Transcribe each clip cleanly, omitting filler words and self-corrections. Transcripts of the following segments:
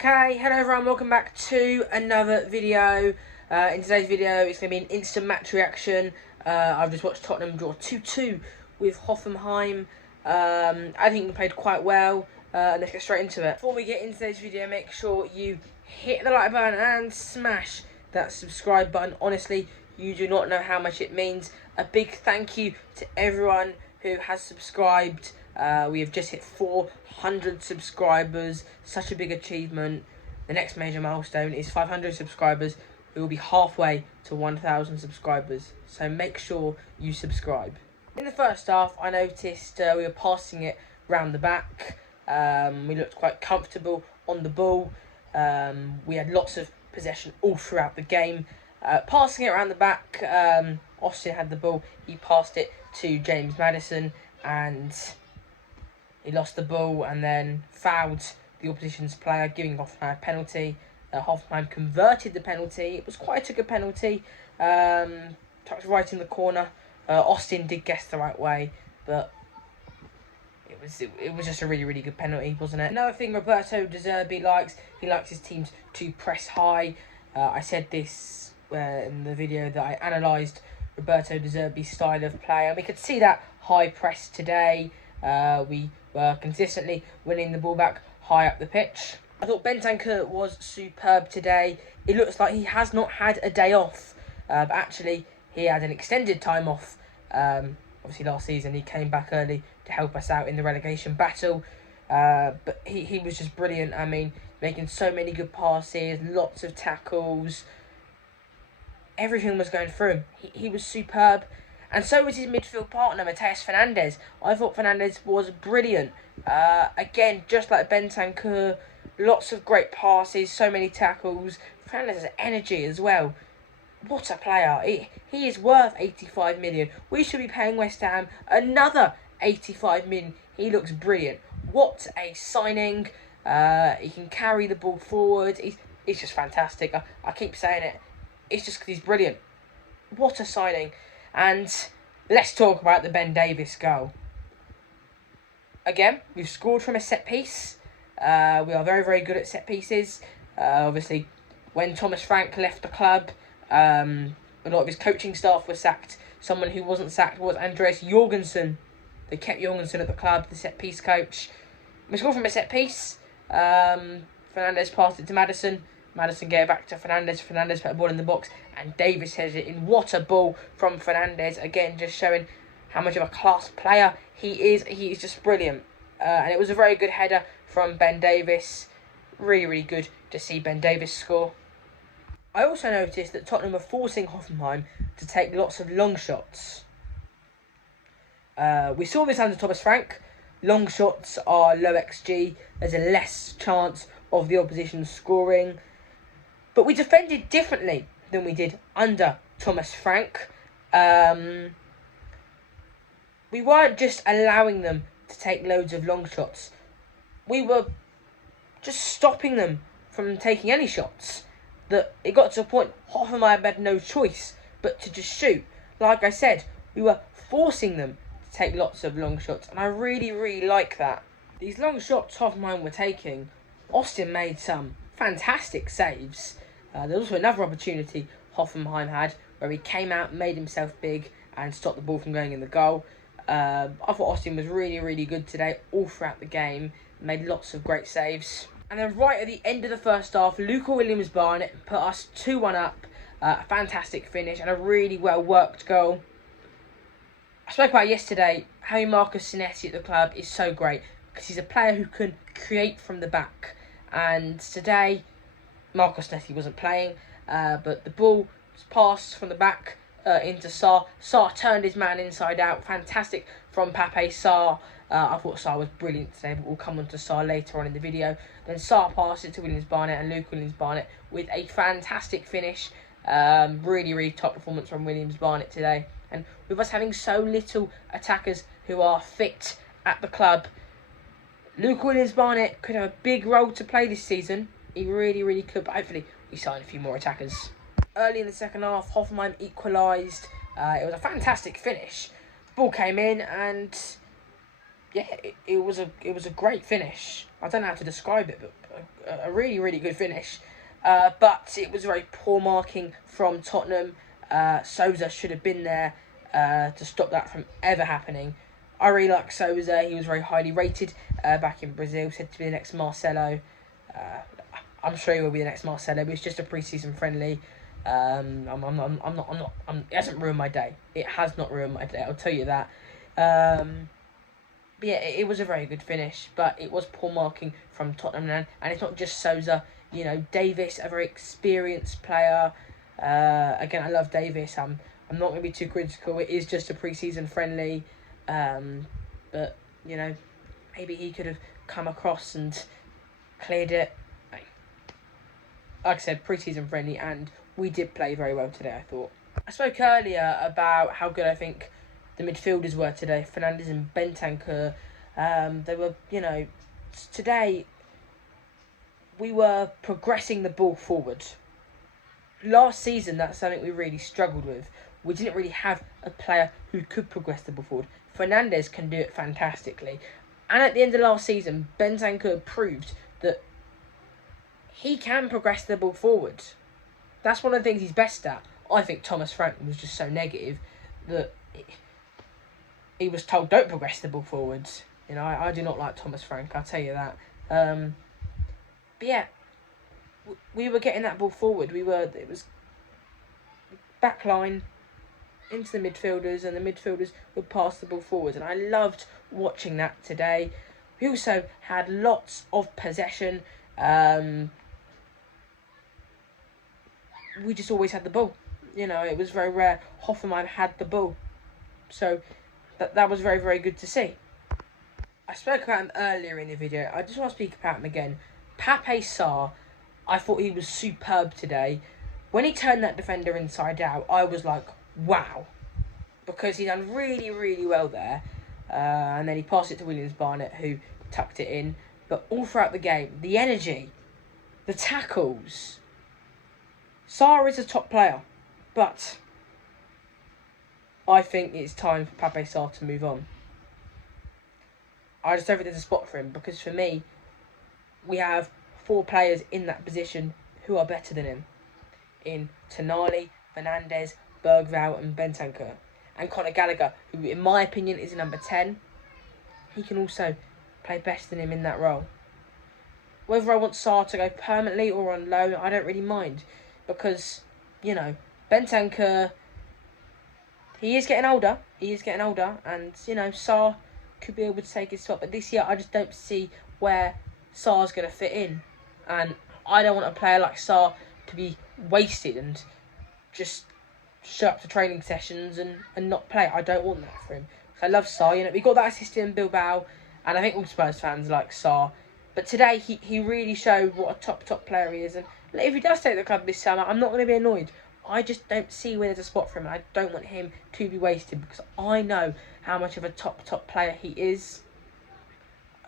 Okay, hello everyone, welcome back to another video. In today's video, it's going to be an instant match reaction. I've just watched Tottenham draw 2-2 with Hoffenheim. I think we played quite well. Let's get straight into it. Before we get into today's video, make sure you hit the like button and smash that subscribe button. Honestly, you do not know how much it means. A big thank you to everyone who has subscribed. We have just hit 400 subscribers. Such a big achievement. The next major milestone is 500 subscribers. We will be halfway to 1,000 subscribers. So make sure you subscribe. In the first half, I noticed we were passing it round the back. We looked quite comfortable on the ball. We had lots of possession all throughout the game. Passing it around the back, Austin had the ball. He passed it to James Maddison and he lost the ball and then fouled the opposition's player, giving Hoffenheim a penalty. Hoffenheim converted the penalty. It was quite a good penalty. Tucked right in the corner. Austin did guess the right way, but it was just a really good penalty, wasn't it? Another thing Roberto De Zerbi likes, he likes his teams to press high. I said this in the video that I analysed Roberto De Zerbi's style of play, and we could see that high press today. We were consistently winning the ball back high up the pitch. I thought Bentancur was superb today. It looks like he has not had a day off, but actually he had an extended time off. Obviously last season he came back early to help us out in the relegation battle, but he was just brilliant. I mean, making so many good passes, lots of tackles. Everything was going through him. He was superb. And so was his midfield partner, Matheus Fernandes. I thought Fernandes was brilliant. Again, just like Bentancur, lots of great passes, so many tackles. Fernandes has energy as well. What a player. He is worth 85 million. We should be paying West Ham another 85 million. He looks brilliant. What a signing. He can carry the ball forward. He's just fantastic. I keep saying it. It's just because he's brilliant. What a signing. And let's talk about the Ben Davies goal. Again, we've scored from a set piece. We are very good at set pieces. Obviously, when Thomas Frank left the club, a lot of his coaching staff was sacked. Someone who wasn't sacked was Andreas Jorgensen. They kept Jorgensen at the club, the set piece coach. We scored from a set piece. Fernandes passed it to Maddison. Maddison gave it back to Fernandes. Fernandes put a ball in the box and Davies headed it in. What a ball from Fernandes. Again, just showing how much of a class player he is. He is just brilliant. And it was a very good header from Ben Davies. Really good to see Ben Davies score. I also noticed that Tottenham are forcing Hoffenheim to take lots of long shots. We saw this under Thomas Frank. Long shots are low XG. There's a less chance of the opposition scoring. But we defended differently than we did under Thomas Frank. We weren't just allowing them to take loads of long shots. We were just stopping them from taking any shots. That it got to a point Hoffenheim had no choice but to just shoot. Like I said, we were forcing them to take lots of long shots, and I really like that. These long shots Hoffenheim were taking, Austin made some fantastic saves. There was also another opportunity Hoffenheim had where he came out, made himself big and stopped the ball from going in the goal. I thought Austin was really good today all throughout the game. Made lots of great saves. And then right at the end of the first half, Luca Williams-Barnett put us 2-1 up. A fantastic finish and a really well worked goal. I spoke about yesterday how Marcus Sinetti at the club is so great because he's a player who can create from the back. And today, Marcus Sinetti wasn't playing, but the ball was passed from the back into Sarr. Sarr turned his man inside out. Fantastic from Pape Sarr. I thought Sarr was brilliant today, but we'll come on to Sarr later on in the video. Then Sarr passed it to Williams-Barnett and Luke Williams-Barnett with a fantastic finish. Really top performance from Williams-Barnett today. And with us having so little attackers who are fit at the club, Luke Williams-Barnett could have a big role to play this season. He really could, but hopefully we sign a few more attackers. Early in the second half, Hoffenheim equalised. It was a fantastic finish. Ball came in and yeah, it was a great finish. I don't know how to describe it, but a really, really good finish. But it was very poor marking from Tottenham. Sousa should have been there to stop that from ever happening. I really like Sousa. He was very highly rated back in Brazil, said to be the next Marcelo. I'm sure he will be the next Marcelo, but it's just a pre-season friendly. It hasn't ruined my day. It has not ruined my day, I'll tell you that. But yeah, it was a very good finish, but it was poor marking from Tottenham, and it's not just Sousa. You know, Davis, a very experienced player. Again, I love Davis. I'm not going to be too critical. It is just a pre-season friendly, but you know, maybe he could have come across and cleared it. Like I said, pre-season friendly, and we did play very well today, I thought. I spoke earlier about how good I think the midfielders were today. Fernandes and Bentancur. They were, you know, today we were progressing the ball forward. Last season, that's something we really struggled with. We didn't really have a player who could progress the ball forward. Fernandes can do it fantastically. And at the end of last season, Bentancur proved that he can progress the ball forward. That's one of the things he's best at. I think Thomas Frank was just so negative that he was told, don't progress the ball forwards. You know, I do not like Thomas Frank, I'll tell you that. But yeah, we were getting that ball forward. It was back line into the midfielders, and the midfielders would pass the ball forwards. And I loved watching that today. We also had lots of possession. We just always had the ball. You know, it was very rare Hoffenheim had the ball. So that was very, very good to see. I spoke about him earlier in the video. I just want to speak about him again. Pape Sarr, I thought he was superb today. When he turned that defender inside out, I was like, wow. Because he done really, really well there. And then he passed it to Williams Barnett, who tucked it in. But all throughout the game, the energy, the tackles. Sarr is a top player. But I think it's time for Pape Sarr to move on. I just don't think there's a spot for him. Because for me, we have 4 players in that position who are better than him. In Tonali, Fernandes, Bergvall and Bentancur. And Conor Gallagher, who in my opinion is a number 10. He can also play better than him in that role. Whether I want Sarr to go permanently or on loan, I don't really mind. Because, you know, Bentancur, he is getting older. And, you know, Sarr could be able to take his spot. But this year, I just don't see where Sarr's going to fit in. And I don't want a player like Sarr to be wasted and just show up to training sessions and not play. I don't want that for him. I love Sarr. You know, we got that assist in Bilbao, and I think all Spurs fans like Sarr. But today, he really showed what a top player he is. And if he does take the club this summer, I'm not going to be annoyed. I just don't see where there's a spot for him. I don't want him to be wasted because I know how much of a top player he is.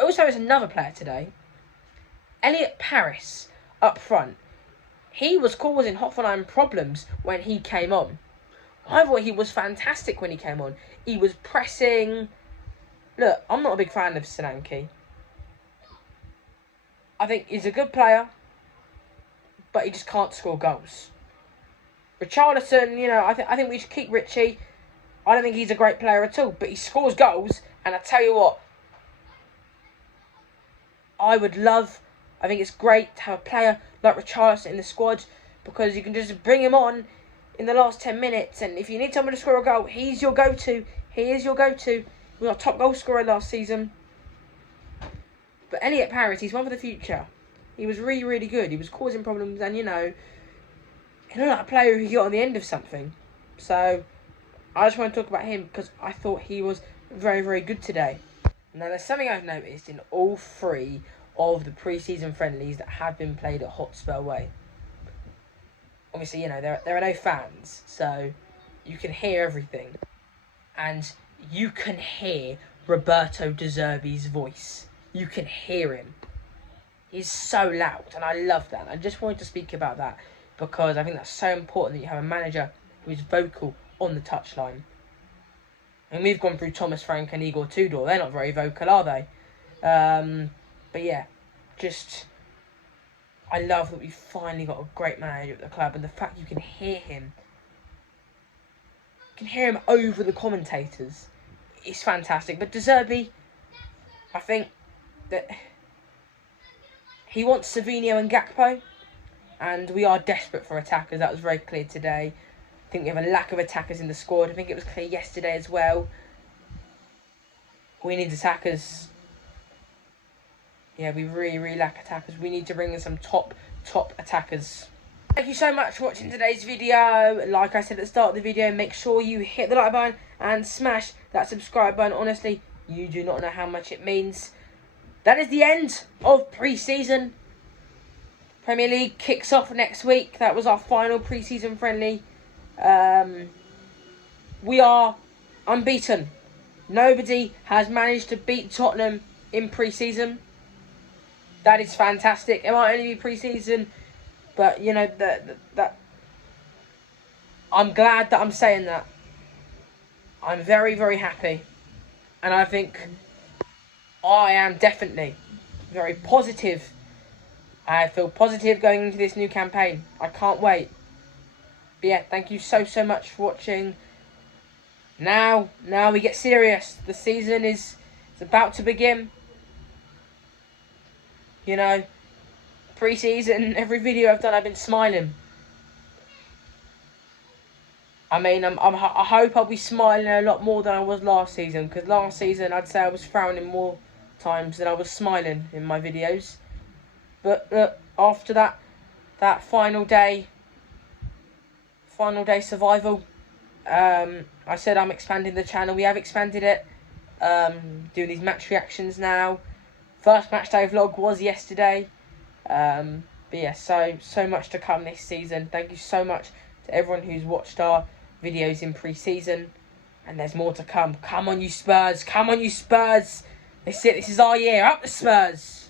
Also, there's another player today. Elliot Paris up front. He was causing Hoffenheim problems when he came on. I thought he was fantastic when he came on. He was pressing. Look, I'm not a big fan of Solanke. I think he's a good player, but he just can't score goals. Richarlison, you know, I think we should keep Richie. I don't think he's a great player at all, but he scores goals, and I tell you what, I think it's great to have a player like Richarlison in the squad because you can just bring him on in the last 10 minutes, and if you need someone to score a goal, he's your go-to. He is your go-to. We got top goal scorer last season. But Elliot Paris, he's one for the future. He was really, really good. He was causing problems, and, you know, he looked like a player who got on the end of something. So, I just want to talk about him because I thought he was very, very good today. Now, there's something I've noticed in all 3 of the pre-season friendlies that have been played at Hotspur Way. Obviously, you know, there are no fans, so you can hear everything. And you can hear Roberto De Zerbi's voice. You can hear him. He's so loud, and I love that. I just wanted to speak about that because I think that's so important that you have a manager who is vocal on the touchline. And we've gone through Thomas Frank and Igor Tudor. They're not very vocal, are they? But yeah, just I love that we've finally got a great manager at the club, and the fact you can hear him over the commentators is fantastic. But De Zerbi, I think that he wants Savinho and Gakpo, and we are desperate for attackers. That was very clear today. I think we have a lack of attackers in the squad. I think it was clear yesterday as well. We need attackers. Yeah, we really lack attackers. We need to bring in some top attackers. Thank you so much for watching today's video. Like I said at the start of the video, make sure you hit the like button and smash that subscribe button. Honestly, you do not know how much it means. That is the end of pre-season. Premier League kicks off next week. That was our final pre-season friendly. We are unbeaten. Nobody has managed to beat Tottenham in pre-season. That is fantastic. It might only be pre-season, but you know that I'm glad that I'm saying that. I'm very happy, and I think I am definitely very positive. I feel positive going into this new campaign. I can't wait. But yeah, thank you so much for watching. Now we get serious. The season is about to begin. You know, pre-season, every video I've done, I've been smiling. I mean, I hope I'll be smiling a lot more than I was last season. Because last season, I'd say I was frowning more times than I was smiling in my videos. But look, after that final day survival, I said I'm expanding the channel. We have expanded it. Doing these match reactions now. First match day vlog was yesterday. But yeah, so much to come this season. Thank you so much to everyone who's watched our videos in pre-season. And there's more to come. Come on, you Spurs. Come on, you Spurs. This is our year. Up the Spurs.